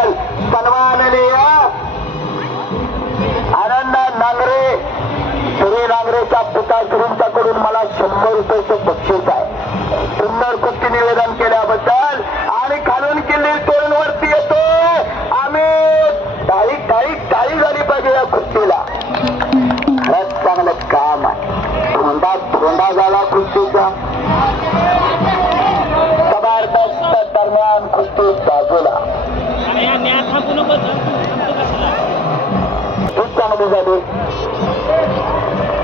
सन्माननीय आनंद नांगरे सुरे नांगरेच्या पिताश्रींच्याकडून मला शंभर रुपयाचं बक्षीस आहे. सुंदर कुस्ती निवेदन केल्याबद्दल आणि खालून किल्ली तोरण वरती येतो. आम्ही टाळी टाळी टाळी झाली पाहिजे या कुस्तीला. खरंच चांगलं काम आहे. धोंडा धोंडा झाला कुस्तीचा. जबरदस्त दरम्यान कुस्ती बाजूला. झाली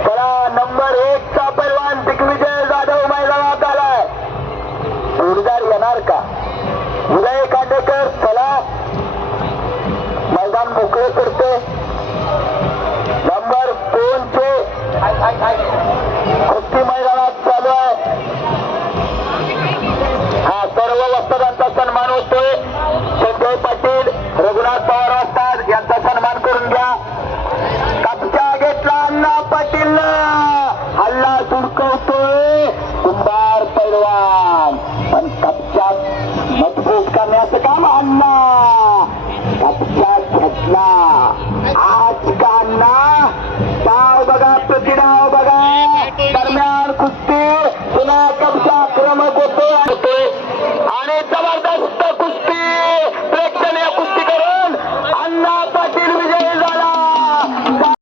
चला नंबर एक चा पैलवान दिग्विजय जाधव मैदानात आलाय. जोरदार येणार का? उदय আল্লাহ। সবচেয়ে